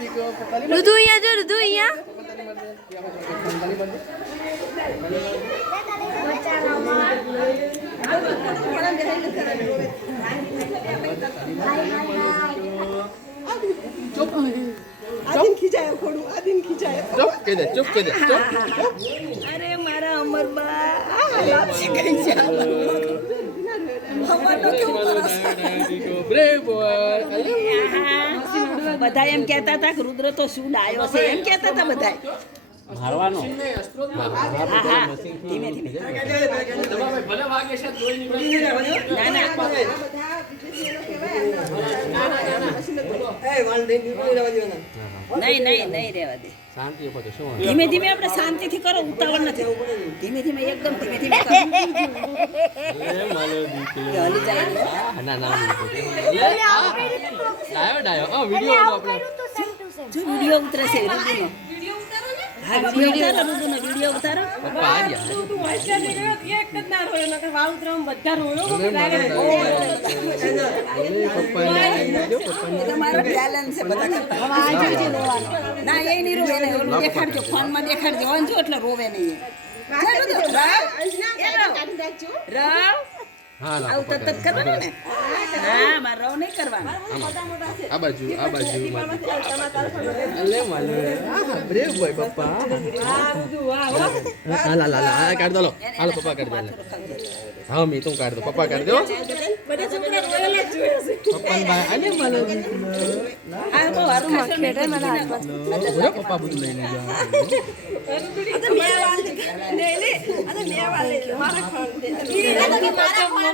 રુદુ અહીંયા જો રુદુ અહીંયા चुप आदिन खींचाया खोड़ू आदिन खींचाया चुप कह दे चुप कह दे चुप अरे मारा अमर बा लात से कहीं जा हमर तो क्यों परस ब्रेव बॉय બધા એમ કહેતા હતા કે રુદ્ર તો શું ડાયો છે એમ કહેતા હતા બધા મારવાનો ધીમે ધીમે ભલે વાગે છે લોહી નીકળે ના ના નહીં નહીં નહીં રહેવા દે શાંતિ ઉપર તો શું ધીમે ધીમે આપણે શાંતિથી કરો ઉતાવળ નથી ધીમે ધીમે એકદમ ધીમે ધીમે કરો એ માલો દીકરી હલી જાય ના ના ડાયો વિડિયો આપણે જો વિડિયો ઉતરે છે રુદુનો હા વિડિયો ઉતારો રુદુનો વિડિયો ઉતારો પપ્પા આ ગયા તમારો બેલેન્સ છે બધા કરતા ના એ નહીં રોવે ને ઓલું દેખાડજો ફોનમાં દેખાડજો અંજો એટલે રોવે નહીં રાવ હા આવું તત કરવાનું ને ના માર રવ નહીં કરવાનું આ બાજુ લે માલો બ્રેવ બોય પપ્પા લા લા લા કાઢ દો હાલો પપ્પા કાઢ દો હા મી તું કાઢ દો પપ્પા કાઢ દો બધા છોકરા રોયેલા જ જોઈએ છે પપ્પા ભાઈ આને માલો આ તો હારું ખાશે ને મને હાથ પપ્પા બધું લઈને જાવ આ તો મેવાલ ને લે આ તો મેવાલ મારા ખોળ દે આ તો મારા ખોળ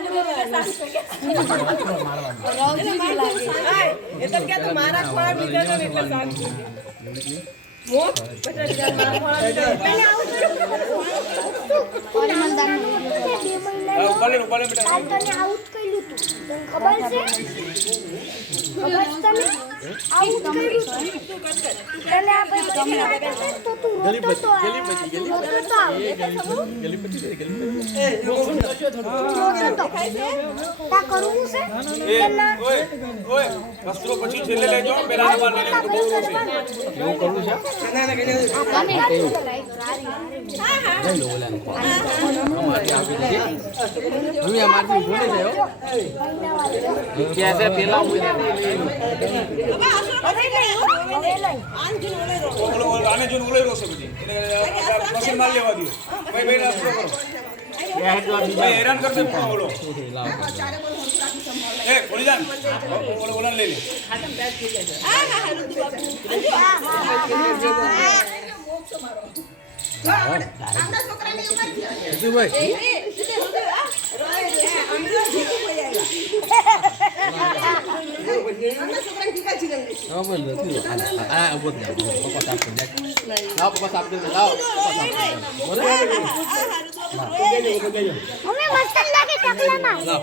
એ તો કે મારા ખોળ બીજો ને એટલે સાંજ મો બટા મારા ખોળ પહેલા આવું ઉપાડે બેટા તને આઉટ કર્યું તું ખબર છે આઉટ કર્યું તું તને આ ભાઈ તો તું રોતો તો તા કરવું છે ઓય વસ્ત્રો પછી છેલ્લે લેજો પેલા બાર લઈ લેજો બહુ રોશે એવું કરવું છે અમે અમારથી ભૂલી જાય ક્યાં છે પેલા બોલે આને જોન ઓલે રોશે પછી એને મશીન માર લેવા દો ભાઈ નાસ્તો કરો ભાઈ હેરાન કરતો ઓલો એ કોલી જાન ઓલા લઈ લે આપણા છોકરાની ઉંમર જી ભાઈ હા બોલ આ ઉભો થા પપ્પા સાફ કરી દે લાવ પપ્પા સાફ કરી દે લાવ અમે મસ્ત લાગે ટકલામાં લાવ